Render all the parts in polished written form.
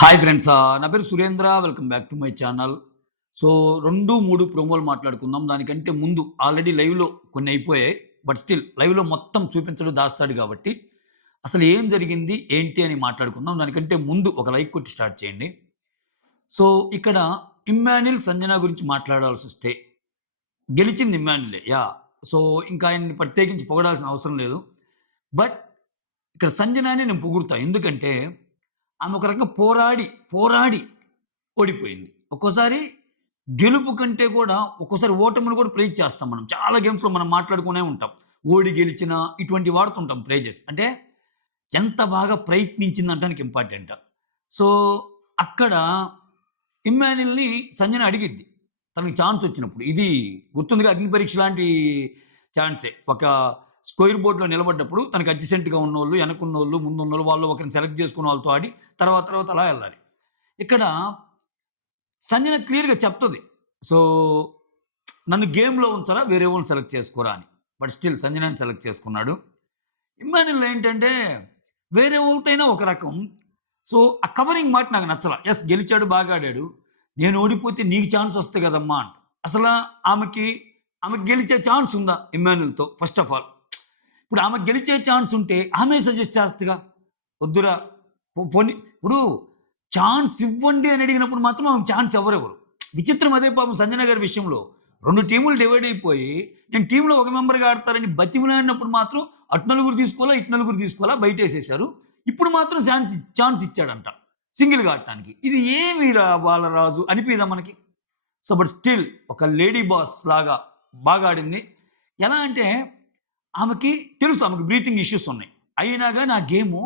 Hi friends. నా పేరు Surendra. Welcome back to my channel. So 2, 3 ప్రోమోలు మాట్లాడుకుందాం. దానికంటే ముందు ఆల్రెడీ లైవ్‌లో కొన్ని అయిపోయాయి. బట్ స్టిల్ లైవ్‌లో మొత్తం చూపించడు దాస్తాడు కాబట్టి, అసలు ఏం జరిగింది, ఏంటి అని మాట్లాడుకుందాం. దానికంటే ముందు ఒక లైక్ కొట్టి స్టార్ట్ చేయండి. సో ఇక్కడ ఇమ్మాన్యుల్, సంజన గురించి మాట్లాడాల్సొస్తే గెలిచింది ఇమ్మాన్యులే. యాహ్! సో ఇంకా ఆయన్ని ప్రత్యేకించి పొగడాల్సిన అవసరం లేదు. బట్ ఇక్కడ సంజనాని నేను పొగుడుతా. ఎందుకంటే ఆమె ఒక రకంగా పోరాడి ఓడిపోయింది. ఒక్కోసారి గెలుపు కంటే కూడా ఒక్కోసారి ఓటమిని కూడా ప్రైజ్ చేస్తాం మనం. చాలా గేమ్స్‌లో మనం మాట్లాడుకునే ఉంటాం. ఓడి గెలిచిన ఇటువంటి వాడుతుంటాం ఫ్రేజెస్. అంటే ఎంత బాగా ప్రయత్నించిందంటానికి ఇంపార్టెంట్. సో, అక్కడ ఇమ్మాన్యుల్‌ని సంజన అడిగిద్ది. తనకి ఛాన్స్ వచ్చినప్పుడు. ఇది గుర్తుందిగా అగ్ని పరీక్ష లాంటి ఛాన్సే. ఒక స్క్వేర్ బోర్డ్‌లో నిలబడ్డప్పుడు తనకి అడ్జసెంట్‌గా ఉన్నోళ్ళు, వెనకున్నోళ్ళు, ముందున్నోళ్ళు వాళ్ళు ఒకరిని సెలెక్ట్ చేసుకొని వాళ్ళతో ఆడి తర్వాత అలా ఎళ్ళాలి. ఇక్కడ సంజన క్లియర్‌గా చెప్తది. సో, నన్ను గేమ్‌లో ఉంచరా వేరే వాళ్ళని సెలెక్ట్ చేసుకోరా అని. బట్ స్టిల్ సంజనని సెలెక్ట్ చేసుకున్నాడు. ఇమ్మాన్యుల్ ఏంటంటే వేరే వాళ్ళతో అయినా ఒక రకం. సో, ఆ కవరింగ్ మాట నాకు నచ్చల. యెస్ గెలిచాడు బాగా ఆడాడు. నేను ఓడిపోతే నీకు ఛాన్స్ వస్తాయి కదమ్మా అంట. అసలా ఆమెకి గెలిచే ఛాన్స్ ఉందా ఇమ్మాన్యుల్‌తో ఫస్ట్ ఆఫ్ ఆల్. ఇప్పుడు ఆమెకు గెలిచే ఛాన్స్ ఉంటే ఆమె సజెస్ట్ చేస్తదిగా. వద్దురా పోనీ ఇప్పుడు ఛాన్స్ ఇవ్వండి అని అడిగినప్పుడు మాత్రం ఆమెకు ఛాన్స్ ఎవరెవరు. విచిత్రం అదే పాపం సంజన గారి విషయంలో. 2 టీములు డివైడ్ అయిపోయి నేను టీమ్‌లో ఒక మెంబర్‌గా ఆడతారని బతిమిలాడినప్పుడు మాత్రం అటు నలుగురు తీసుకోవాలా, ఇటు నలుగురు తీసుకోవాలా బయటేసేశారు. ఇప్పుడు మాత్రం ఛాన్స్ ఇచ్చాడంట సింగిల్‌గా ఆడటానికి. ఇది ఏమిరా బాలరాజు అనిపియదా మనకి? సో, బట్ స్టిల్ ఒక లేడీ బాస్ లాగా బాగా ఆడింది. ఎలా అంటే ఆమెకి తెలుసు ఆమెకి బ్రీతింగ్ ఇష్యూస్ ఉన్నాయి. అయినా గాని ఆ గేము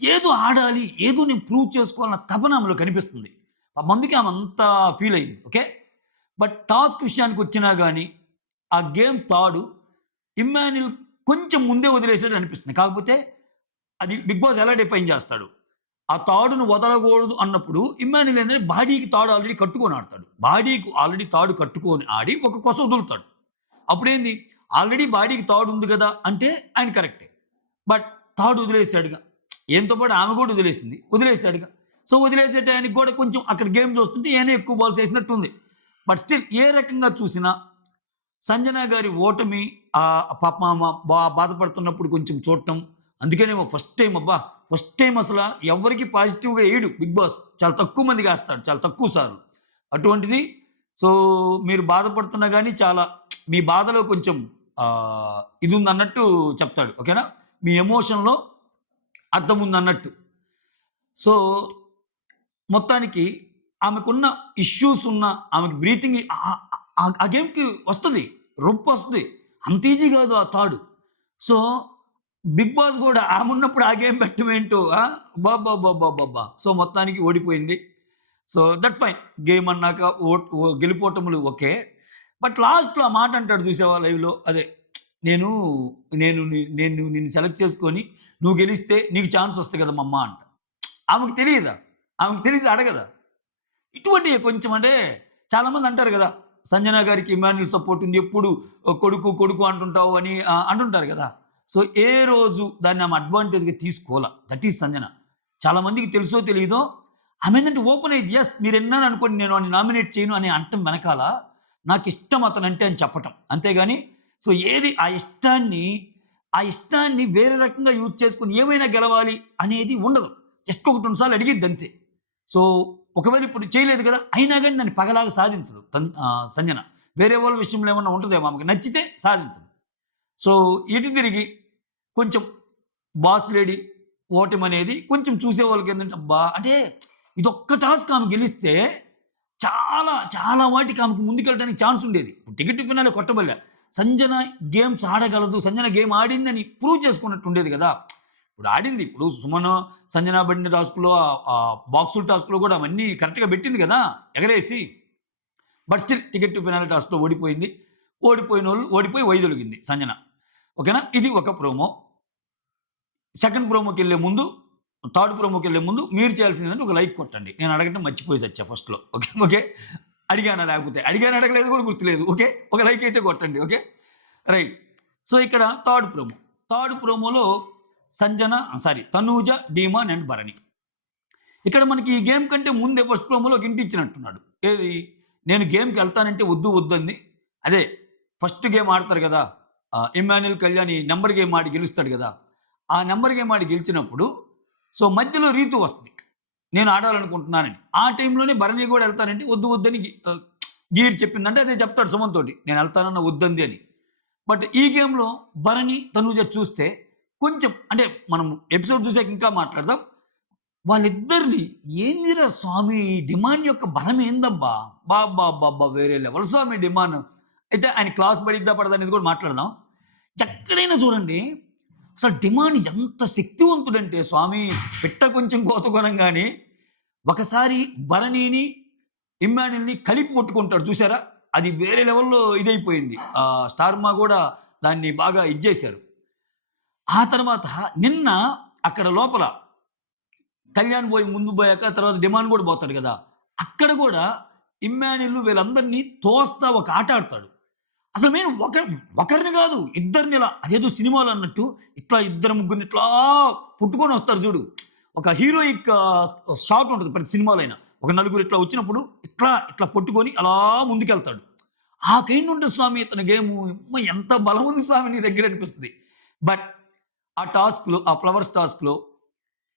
ఏదో ఆడాలి, ఏదో నేను ప్రూవ్ చేసుకోవాలన్న తపన ఆమెలో కనిపిస్తుంది. పాపం అందుకే ఆమె అంత ఫీల్ అయింది. ఓకే. బట్ టాస్క్ విషయానికొచ్చినా గాని ఆ గేమ్ తాడు ఇమ్మాన్యుల్ కొంచెం ముందే వదిలేసాడు అనిపిస్తుంది. కాకపోతే అది బిగ్ బాస్ ఎలా డిఫైన్ చేస్తాడు. ఆ తాడును వదలకూడదు అన్నప్పుడు ఇమ్మాన్యుల్ ఏంటంటే బాడీకి తాడు ఆల్రెడీ కట్టుకొని ఆడతాడు. బాడీకి ఆల్రెడీ తాడు కట్టుకొని ఆడి ఒక కొస వదులుతాడు. అప్పుడేంది ఆల్రెడీ బాడీకి తాడు ఉంది గదా! అంటే ఆయన కరెక్టే. బట్ తాడు వదిలేసాడుగా. ఈయనతో పాటు ఆమె కూడా వదిలేసింది. వదిలేసాడుగా. సో, వదిలేసే టయానికి కూడా కొంచెం అక్కడ గేమ్ చూస్తుంటే ఈయనే ఎక్కువ బాల్స్ ఏసినట్టుంది. బట్ స్టిల్ ఏ రకంగా చూసినా సంజన గారి ఓటమి పాపం ఆమె బాధపడుతున్నప్పుడు కొంచెం చూడటం. అందుకనేమో ఫస్ట్ టైమ్ అసల ఎవ్వరికీ పాజిటివ్‌గా ఎయడు బిగ్ బాస్. చాలా తక్కువ మందికేస్తాడు. చాలా తక్కువ సార్లు. అటువంటిది సో, మీరు బాధపడుతున్నా గాని చాలా మీ బాధలో కొంచెం ఇదుందన్నట్టు చెప్తాడు. ఓకేనా? మీ ఎమోషన్‌లో అర్థముందన్నట్టు. సో, మొత్తానికి ఆమెకున్న ఇష్యూస్ ఉన్న ఆమెకి బ్రీతింగ్ ఆ గేమ్‌కి వస్తది. రొప్పొస్తది. అంత ఈజీ గాదు ఆ తాడు. సో, బిగ్ బాస్ గూడా ఆమున్నప్పుడు ఆ గేమ్ పెట్టమేంటో అబ్బబ్బబ్బబ్బబ్బబ్బా! సో, మొత్తానికి ఓడిపోయింది. So, that's fine. గేమ్ అన్నాక గెలుపోటములు ఓకే. బట్ లాస్ట్‌లో ఆ మాట అంటాడు చూసావా లైవ్‌లో అదే నేను నేను నిన్ను సెలెక్ట్ చేసుకొని నువ్వు గెలిస్తే నీకు ఛాన్స్ వస్తాయి కదా మమ్మా అంట. ఆమెకు తెలియదా? ఆమెకు తెలిసి అడగదా? ఇటువంటివి కొంచెం అంటే చాలామంది అంటారు గదా! సంజన గారికి ఇమ్మాన్యుల్ సపోర్ట్ ఉంది. ఎప్పుడు కొడుకు అంటుంటావు అని అంటుంటారు గదా! సో, ఏ రోజు దాన్ని ఆమె అడ్వాంటేజ్‌గా తీసుకోలా. That is Sanjana. చాలా మందికి తెలుసో తెలీదో ఆమేంటంటే ఓపెన్ అయ్యిద్ది. యెస్ మీరెన్నారని అనుకోండి నేను వాడిని నామినేట్ చేయను అని అనటం వెనకాల నాకిష్టం అతనంటే అని చెప్పటం. అంతేగాని సో, ఏది ఆ ఇష్టాన్ని వేరే రకంగా యూజ్ చేసుకొని ఏమైనా గెలవాలి అనేది ఉండదు. జస్ట్ ఒకటి 2 సార్లు అడిగిద్దంతే. సో, ఒకవేళ ఇప్పుడు చేయలేదు కదా! అయినా గాని దాన్ని పగలాగా సాధించదు సంజన. వేరే వాళ్ళ విషయంలో ఏమన్నా ఉంటదేమో ఆమెకి నచ్చితే సాధించదు. సో, ఇటు తిరిగి కొంచెం బాస్ లేడీ ఓటమనేది కొంచెం చూసేవాళ్ళకేంటంటే అబ్బా! అంటే ఇదొక్క టాస్క్ ఆమె గెలిస్తే చాలా వాటికి ఆమెకు ముందుకెళ్ళడానికి ఛాన్స్ ఉండేది. ఇప్పుడు టికెట్ ఫినాలే కొట్టబల్లా. సంజన గేమ్స్ ఆడగలదు. సంజన గేమ్ ఆడిందని ప్రూవ్ చేసుకున్నట్టు ఉండేది గదా! ఇప్పుడు ఆడింది. ఇప్పుడు సుమన్, సంజన పడిన టాస్క్‌లో బాక్సులు టాస్క్‌లో గూడా అవన్నీ కరెక్ట్‌గా పెట్టింది గదా! ఎగరేసి. But still ticket to finale టాస్క్‌లో ఓడిపోయింది. ఓడిపోయినోళ్ళు ఓడిపోయి వైదొలిగింది సంజన. ఓకేనా? ఇది ఒక ప్రోమో. సెకండ్ ప్రోమోకెళ్ళే ముందు, థర్డ్ ప్రోమోకెళ్ళే ముందు మీరు చేయాల్సిందేంటంటే ఒక లైక్ కొట్టండి. నేను అడగటం మర్చిపోయి సచ్చా ఫస్ట్‌లో. ఓకే. అడిగానా లేకపోతే అడిగాను అడగలేదు కూడా గుర్తులేదు. ఓకే. ఒక లైక్ అయితే కొట్టండి. ఓకే. రైట్. సో, ఇక్కడ థర్డ్ ప్రోమో. థర్డ్ ప్రోమోలో సంజన తనూజ, డీమాన్ అండ్ భరణి. ఇక్కడ మనకి ఈ గేమ్ కంటే ముందే ఫస్ట్ ప్రోమోలో ఒక హింట్ ఇచ్చినట్టున్నాడు. ఏది? నేను గేమ్‌కెళ్తానంటే వద్దు వద్దంది. అదే ఫస్ట్ గేమ్ ఆడతారు గదా! ఇమ్మాన్యుల్ కళ్యాణి నంబర్ గేమ్ ఆడి గెలుస్తాడు గదా! ఆ నంబర్ గేమ్ ఆడి గెలిచినప్పుడు సో, మధ్యలో రీతు వస్తది. నేను ఆడాలనుకుంటున్నానని. ఆ టైంలోనే భరణి గూడా ఎళ్తానంటే వద్దు వద్దని గీర్ చెప్పిందంటే అదే చెప్తాడు సుమన్ తోటి. నేనెళ్తానన్న వద్దంది అని. బట్ ఈ గేమ్‌లో భరణి, తనూజ చూస్తే కొంచెం అంటే మనం ఎపిసోడ్ చూసాక ఇంకా మాట్లాడదాం. వాళ్ళిద్దరిని ఏందిరా స్వామి ఈ డిమాండ్ యొక్క బలం ఏందబ్బా! అబ్బబ్బబ్బబ్బా! వేరే లెవెల్ స్వామి డిమాండ్. అయితే ఆయన క్లాస్ పడిద్దా పడదా అనేది కూడా మాట్లాడదాం. ఎక్కడైనా చూడండి అసలు డిమాండ్ ఎంత శక్తివంతుడంటే స్వామి పిట్ట కొంచెం కోత కొనంగానే ఒకసారి భరణిని, ఇమ్మాన్యుల్‌ని కలిపి కొట్టుకుంటాడు చూసారా? అది వేరే లెవెల్‌లో ఇదైపోయింది. స్టార్మా గూడా దాన్ని బాగా ఇది జేశారు. ఆ తర్వాత నిన్న అక్కడ లోపల కళ్యాణ్ ముందు పోయాక తర్వాత డిమాండ్ గూడా పోతాడు గదా! అక్కడ గూడా ఇమ్మాన్యుల్ వీళ్ళందరినీ తోస్తా ఒక ఆట ఆడతాడు. అసలు మెయిన్ ఒకరిని గాదు ఇద్దరిని ఇలా అదేదో సినిమాలో అన్నట్టు ఇట్లా ఇద్దరు ముగ్గురిని ఇట్లా పుట్టుకొని వస్తారు జూడు. ఒక హీరోయిక్ షాట్ ఉంటది ప్రతి సినిమాలో అయినా. ఒక నలుగురు ఇట్లా వచ్చినప్పుడు ఇట్లా ఇట్లా పట్టుకొని అలా ముందుకెళ్తాడు. ఆ కైండ్ ఉంటది స్వామి ఇతని గేము. ఎంత బలం ఉంది స్వామి నీ దగ్గర అనిపిస్తది. బట్ ఆ టాస్క్‌లో ఆ ఫ్లవర్స్ టాస్క్‌లో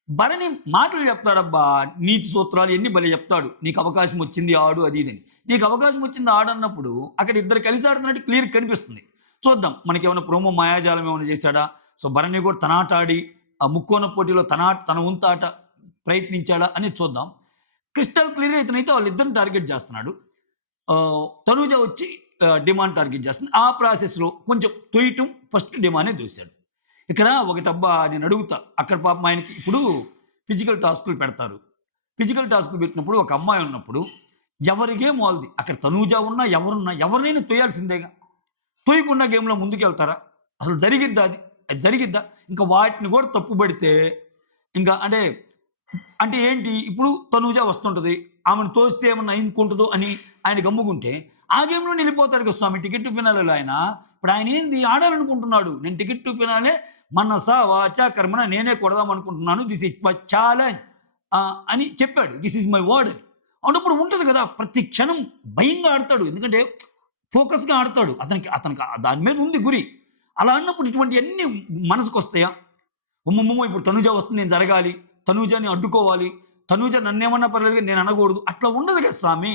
భరణి మాటలు చెప్తాడబ్బా! నీతి సూత్రాలు ఇయన్నీ భలే చెప్తాడు. నీకు అవకాశం వచ్చింది ఆడు అది ఇదని. నీకు అవకాశం వచ్చింది ఆడన్నప్పుడు అక్కడ ఇద్దరు కలిసి ఆడుతున్నట్టు క్లియర్‌గా కనిపిస్తుంది. చూద్దాం మనకేమైనా ప్రోమో మాయాజాలం ఏమైనా చేశాడా? సో, భరణి కూడా తన ఆట ఆడి ఆ ముక్కోన పోటీలో తన వంతు ఆట ప్రయత్నించాడా అనేది చూద్దాం. క్రిస్టల్ క్లియర్‌గా ఇతనైతే వాళ్ళిద్దరిని టార్గెట్ చేస్తున్నాడు. తనూజ వచ్చి డిమాండ్ టార్గెట్ చేస్తుంది. ఆ ప్రాసెస్‌లో కొంచెం తొయ్యటం ఫస్ట్ డిమాండే దూసాడు. ఇక్కడ ఒకటబ్బా నేను అడుగుతా. అక్కడ పాపం ఆయనకి ఇప్పుడు ఫిజికల్ టాస్క్‌లు పెడతారు. ఫిజికల్ టాస్క్‌లు పెట్టినప్పుడు ఒక అమ్మాయి ఉన్నప్పుడు ఎవరి గేమ్ వాళ్ళది. అక్కడ తనూజ ఉన్నా, ఎవరున్నా ఎవరినైనా తొయ్యాల్సిందేగా. తొయ్యకుండా గేమ్‌లో ముందుకెళ్తారా? అసలు జరిగిద్దా అది? అది జరిగిద్దా? ఇంకా వాటిని కూడా తప్పుబడితే ఇంకా అంటే ఏంటి ఇప్పుడు తనూజ వస్తుంటది. ఆమెను తోస్తే ఏమన్నా అయిందుకుంటదో అని ఆయన గమ్ముకుంటే ఆ గేమ్‌లోనే ఎళ్ళిపోతాడు కదా స్వామి టికెట్ టు ఫినాలేలో ఆయన. ఇప్పుడు ఆయన ఏంది ఆడాలనుకుంటున్నాడు. నేను టికెట్ టు ఫినాలే మనస, వాచ, కర్మణ నేనే కొడదాం అనుకుంటున్నాను. దిస్ ఈజ్ మై ఛాలెంజ్ అని చెప్పాడు. దిస్ ఈజ్ మై వర్డ్ అని. అన్నప్పుడు ఉంటది కదా! ప్రతి క్షణం భయంగా ఆడతాడు. ఎందుకంటే ఫోకస్‌గా ఆడతాడు. అతనికి దాని మీద ఉంది గురి. అలా అన్నప్పుడు ఇటువంటియన్నీ మనసుకొస్తాయా? అమ్మమ్మమ్మో! ఇప్పుడు తనుజ వస్తుంది నేను జరగాలి. తనూజని అడ్డుకోవాలి. తనూజ నన్నేమన్నా పర్లేదు గాని నేను అనకూడదు. అట్లా ఉండదు కదా సామి.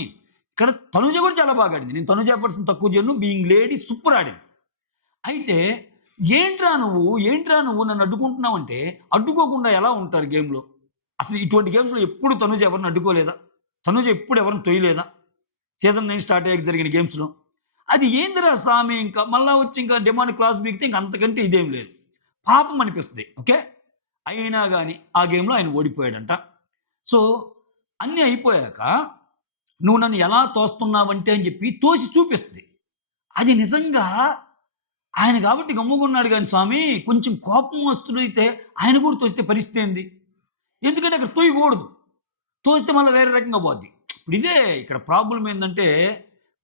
ఇక్కడ తనూజ కూడా చాలా బాగా ఆడింది. నేను తనూజ ఎఫర్ట్స్‌ని తక్కువ చేయను. బీయింగ్ లేడీ సూపర్ ఆడింది. అయితే ఏంట్రా నువ్వు నన్ను అడ్డుకుంటున్నావంటే, అడ్డుకోకుండా ఎలా ఉంటారు గేమ్‌లో? అసలు ఇటువంటి గేమ్స్‌లో ఎప్పుడు తనూజ ఎవరిని అడ్డుకోలేదా? తనూజ ఎప్పుడు ఎవరిని తొయలేదా? సీజన్ 9 స్టార్ట్ అయ్యాక జరిగిన గేమ్స్‌లో. అది ఏందిరా సామి ఇంకా మళ్ళా వచ్చి ఇంకా డిమాండ్ క్లాస్ బీకితే ఇంక అంతకంటే ఇదేం లేదు. పాపం అనిపిస్తది. ఓకే. అయినా గాని ఆ గేమ్‌లో ఆయన ఓడిపోయాడంట. సో, అన్నీ అయిపోయాక నువ్వు నన్ను ఎలా తోస్తున్నావంటే అని చెప్పి తోసి చూపిస్తది. అది నిజంగా ఆయన కాబట్టి గమ్ముగున్నాడు గాని స్వామి కొంచెం కోపం వస్తుడైతే ఆయన కూడా తోస్తే పరిస్థితి ఏంది? ఎందుకంటే అక్కడ తొయకూడదు. తోస్తే మళ్ళా వేరే రకంగా పోద్ది. ఇప్పుడు ఇదే ఇక్కడ ప్రాబ్లమ్ ఏందంటే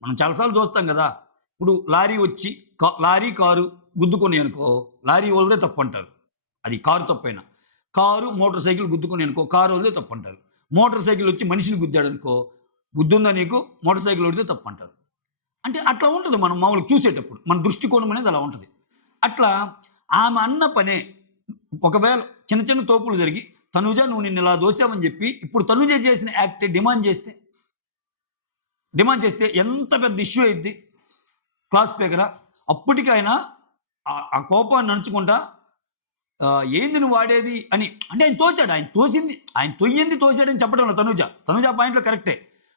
మనం చాలా సార్లు చూస్తాం గదా! ఇప్పుడు లారీ వచ్చి లారీ, కారు గుద్దుకున్నాయనుకో లారీ వోళ్ళదే తప్పంటారు. అది కారు తప్పైనా. కారు, మోటార్ సైకిల్ గుద్దుకున్నాయనుకో కారోళ్ళదే తప్పంటారు. మోటార్ సైకిల్ వచ్చి మనిషిని గుద్దాడనుకో బుద్ధుందా నీకు? మోటార్ సైకిల్ ఓడితే తప్పంటారు. అంటే అట్లా ఉంటది మనం మామూలుగా చూసేటప్పుడు. మన దృష్టికోణం అనేది అలా ఉంటది. అట్లా ఆమె అన్న పనే ఒకవేళ చిన్న చిన్న తోపులు జరిగి తనుజ నువ్వు నిన్నిలా దోసావని జెప్పి ఇప్పుడు తనుజ చేసిన యాక్టే డిమాండ్ చేస్తే ఎంత పెద్ద ఇష్యూ అయిద్ది క్లాస్ స్పీకరా. అప్పటికి ఆయన ఆ కోపాన్ని అణచుకుంటా ఏంది నువ్వు వాడేది అని అంటే ఆయన తోసాడు. ఆయన తొయ్యింది తోసాడని చెప్పడంలో తనుజ పాయింట్‌లో కరెక్టే.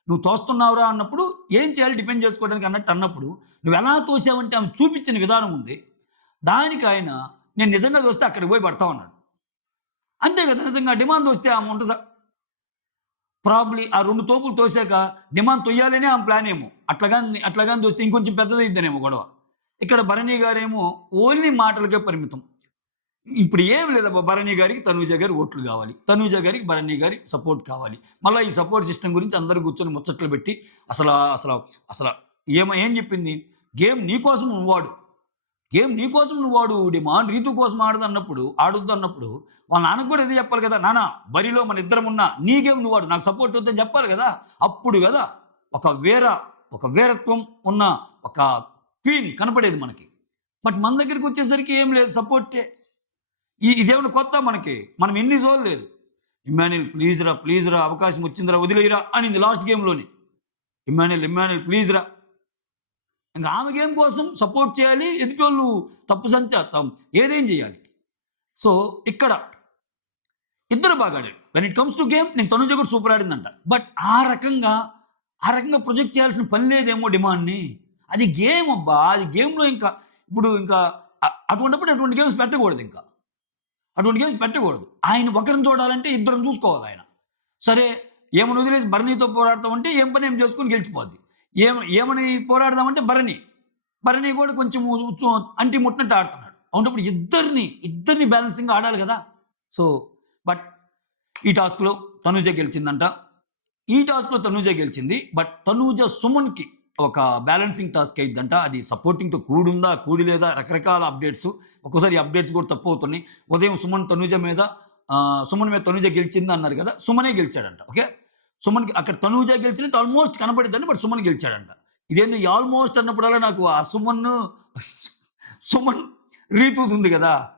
నువ్వు తోస్తున్నావురా అన్నప్పుడు ఏం చేయాలి డిఫెండ్ చేసుకోవడానికి అన్నప్పుడు నువ్వెలా తోసావంటే ఆమె చూపించిన విధానం ఉంది. దానికి ఆయన నేను నిజంగా తోస్తే అక్కడికి పోయి పడతా ఉన్నాడు. అంతే కదా! నిజంగా డిమాండ్ తోస్తే ఆమె ఉంటదా? ప్రాబబ్లీ ఆ 2 తోపులు తోసాక డిమాండ్ తొయ్యాలనే ఆమె ప్లాన్ ఏమో. అట్లా గాని తోస్తే ఇంకొంచెం పెద్దదయిద్దనేమో గొడవ. ఇక్కడ భరణి గారేమో ఓన్లీ మాటలకే పరిమితం. ఇప్పుడు ఏమి లేదబ్బా! భరణి గారికి తనూజ గారి ఓట్లు గావాలి. తనూజ గారికి భరణి గారి సపోర్ట్ కావాలి. మళ్ళా ఈ సపోర్ట్ సిస్టమ్ గురించి అందరూ కూర్చొని ముచ్చట్లు పెట్టి అసల ఏం చెప్పింది? గేమ్ నీ కోసం నువ్వు వాడు. గేమ్ నీ కోసం నువ్వు వాడు. డిమాండ్ రీతు కోసం ఆడొద్దన్నప్పుడు వాళ్ళ నాన్నకు కూడా ఇదే చెప్పాలి కదా! నాన్న బరిలో మన ఇద్దరం ఉన్నా నీ గేమ్ నువ్వు ఆడు. నాకు సపోర్ట్ వద్దని చెప్పాలి కదా! అప్పుడు కదా ఒక ఒక వీరత్వం ఉన్న ఒక క్వీన్ కనపడేది మనకి. బట్ మన దగ్గరికొచ్చేసరికి ఏం లేదు సపోర్టే. ఇదేమన్నా కొత్త మనకి? మనం ఎన్ని చూడలేదు. ఇమ్మాన్యుల్ ప్లీజ్ రా అవకాశం వచ్చిందిరా వదిలేయరా అనింది లాస్ట్ గేమ్‌లోని. ఇమ్మాన్యుల్ ప్లీజ్ రా. ఇంక ఆమె గేమ్ కోసం సపోర్ట్ చేయాలి. ఎదుటోళ్ళు తప్పు ఏదేం చేయాలి. సో, ఇక్కడ ఇద్దరు బాగా ఆడారు. When it comes to game నేను తనుజ కూడా సూపర్ ఆడిందంట. బట్ ఆ రకంగా ప్రొజెక్ట్ చేయాల్సిన పని లేదేమో డిమాండ్‌ని. అది గేమ్ అబ్బా! అది గేమ్‌లో ఇంకా అటువంటప్పుడు అటువంటి గేమ్స్ పెట్టకూడదింక. అటువంటి గేమ్స్ పెట్టకూడదు. ఆయన ఒకరిని చూడాలంటే ఇద్దరిని చూసుకోవాలాయన. సరే ఏమని వదిలేసి భరణితో పోరాడతామంటే ఏం పని ఏం చేసుకొని గెలిచిపోద్ది. ఏమని పోరాడదామంటే భరణి కూడా కొంచెం అంటి ముట్టినట్టు ఆడుతున్నాడు. అవునప్పుడు ఇద్దరిని బ్యాలెన్సింగ్‌గా ఆడాలి కదా! సో, బట్ ఈ టాస్క్‌లో తనూజ గెలిచిందంట. ఈ టాస్క్‌లో తనూజ గెలిచింది. బట్ తనూజ సుమన్‌కి ఒక బ్యాలెన్సింగ్ టాస్క్ అయిద్దంట. అది సపోర్టింగ్‌తో కూడుందా? కూడి లేదా? రకరకాల అప్డేట్స్. ఒక్కోసారి అప్డేట్స్ కూడా తప్పవుతున్నాయి. ఉదయం సుమన్ మీద తనూజ గెలిచింది అన్నారు కదా! సుమనే గెలిచాడంట. ఓకే. సుమన్‌కి అక్కడ తనూజ గెలిచినట్టు ఆల్మోస్ట్ కనపడిద్దండి. బట్ సుమన్ గెలిచాడంట. ఇదేందో ఈ ఆల్మోస్ట్ అన్నప్పుడల్లా నాకు ఆ సుమన్ రీతూది ఉంది కదా!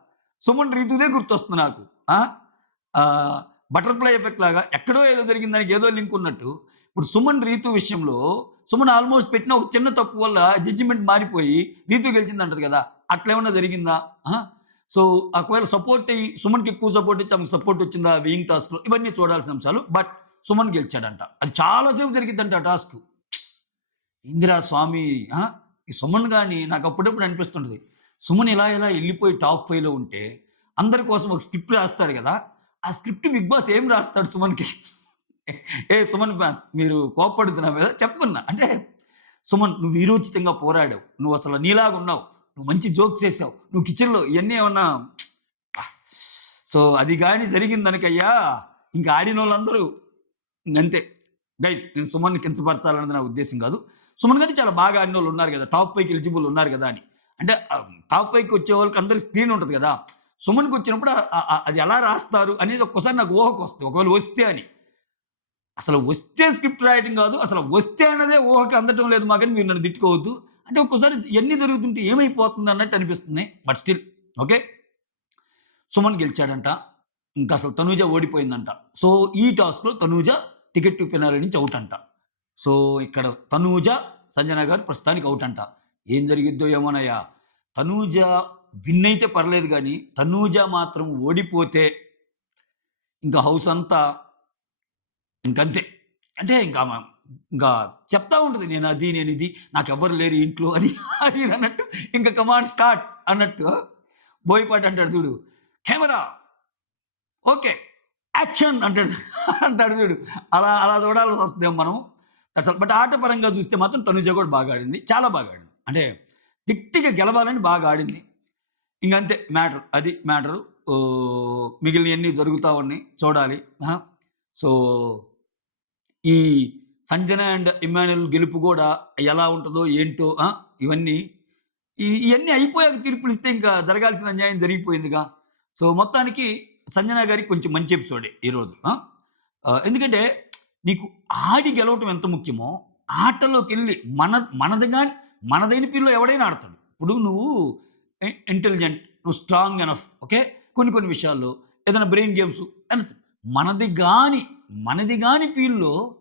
సుమన్ రీతూదే గుర్తొస్తుంది నాకు. ఆ! బటర్‌ఫ్లై ఎఫెక్ట్ లాగా ఎక్కడో ఏదో జరిగిన దానికి ఏదో లింక్ ఉన్నట్టు. ఇప్పుడు సుమన్ రీతు విషయంలో సుమన్ ఆల్మోస్ట్ పెట్టిన ఒక చిన్న తప్పు వల్ల జడ్జిమెంట్ మారిపోయి రీతు గెలిచిందంటారు కదా! అట్లేమన్నా జరిగిందా? సో, ఒకవేళ సపోర్ట్ అయ్యి సుమన్‌కి ఎక్కువ సపోర్ట్ ఇచ్చి ఆమెకు సపోర్ట్ వచ్చిందా వియింగ్ టాస్క్‌లో ఇవన్నీ చూడాల్సిన అంశాలు. బట్ సుమన్ గెలిచాడంట. అది చాలా సేపు జరిగిద్దంట ఆ టాస్క్. ఏందిరా స్వామి! ఈ సుమన్ గాని నాకు అప్పుడప్పుడు అనిపిస్తుంటది. సుమన్ ఇలా ఎళ్ళిపోయి టాప్ 5లో ఉంటే అందరి కోసం ఒక స్క్రిప్ట్ రాస్తాడు కదా! ఆ స్క్రిప్ట్ బిగ్ బాస్ ఏం రాస్తాడు సుమన్‌కి? సుమన్ ఫ్యాన్స్ మీరు కోప్పడుతున్నా మీద చెప్తున్నా. అంటే సుమన్ నువ్వు వీరోచితంగా పోరాడావు. నువ్వసలు నీలాగున్నావు. నువ్వు మంచి జోక్స్ చేసావు. నువ్వు కిచెన్‌లో ఇయన్నీ ఏమన్నా సో, అది గాని జరిగిందనుకయ్యా ఇంక ఆడినోళ్ళందరూ ఇంగంతే. గైస్ నేను సుమన్‌ని కించపరచాలన్నది నా ఉద్దేశ్యం కాదు. సుమన్ గారు చాలా బాగా ఆడినోళ్ళు ఉన్నారు కదా! టాప్ 5కి ఎలిజిబుల్ ఉన్నారు కదా! అని. అంటే టాప్ 5కి వచ్చేవాళ్ళకి అందరికి స్క్రీన్ ఉంటది కదా! సుమన్‌కి వచ్చినప్పుడు అది ఎలా రాస్తారు అనేది ఒక్కోసారి నాకు ఊహకొస్తది. ఒకవేళ వస్తే అని. అసలు వస్తే స్క్రిప్ట్ రాయటం కాదు. అసలు వస్తే అన్నదే ఊహకి అందటం లేదు మాకని మీరు నన్ను తిట్టుకోవద్దు. అంటే ఒక్కోసారి ఇయన్నీ జరుగుతుంటే ఏమైపోతుంది అన్నట్టు అనిపిస్తుంది. But still okay. సుమన్ గెలిచాడంట. ఇంకా అసలు తనూజ ఓడిపోయిందంట. సో, ఈ టాస్క్‌లో తనూజ టికెట్ టు ఫినాలే నుంచి ఔట్ అంట. సో, ఇక్కడ తనూజ, సంజన గారు ప్రస్తుతానికి ఔట్ అంట. ఏం జరిగిద్దో ఏమోనయ్యా! తనూజ విన్ అయితే పర్లేదు గానీ, తనూజ మాత్రం ఓడిపోతే ఇంకా హౌస్ అంతా ఇంకంతే. అంటే ఇంకా చెప్తా ఉంటది. నేనిది, నాకెవ్వరు లేరు ఇంట్లో అని అది ఇది అన్నట్టు ఇంక కమాన్ స్టార్ట్ అన్నట్టు బోయపాటి అంటాడు చూడు. Camera okay. యాక్షన్ అంటాడు చూడు. అలా చూడాల్సొస్తదేమో మనం. బట్ ఆట పరంగా చూస్తే మాత్రం తనుజ కూడా బాగా ఆడింది. చాలా బాగా ఆడింది. అంటే గట్టిగా గెలవాలని బాగా ఆడింది. ఇంకంతే అది మ్యాటరు. మిగిలినయన్నీ జరుగుతా ఉన్నాయి. చూడాలి. సో, ఈ సంజన అండ్ ఇమ్మాన్యుల్ గెలుపు గూడా ఎలా ఉంటదో ఏంటో ఇయన్నీ అయిపోయాక తీర్పులిస్తే ఇంకా జరగాల్సిన అన్యాయం జరిగిపోయిందిగా. సో, మొత్తానికి సంజన గారికి కొంచెం మంచి ఎపిసోడే ఈరోజు. ఎందుకంటే నీకు ఆడి గెలవటం ఎంత ముఖ్యమో, ఆటలోకెళ్ళి మనదైన ఫీల్డ్‌లో ఎవడైనా ఆడతాడు. ఇప్పుడు నువ్వు ఇంటెలిజెంట్, నువ్వు స్ట్రాంగ్ ఎనఫ్ ఓకే. కొన్ని విషయాల్లో ఏదైనా బ్రెయిన్ గేమ్స్ మనది గాని ఫీల్డ్‌లో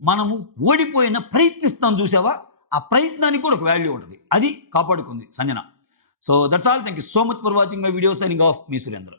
మనము ఓడిపోయిన ప్రయత్నిస్తాం చూసావా? ఆ ప్రయత్నానికి కూడా ఒక వాల్యూ ఉంటది. అది కాపాడుకుంది Sanjana. So, that's all. Thank you so much for watching my video. Signing off మీ సురేంద్ర.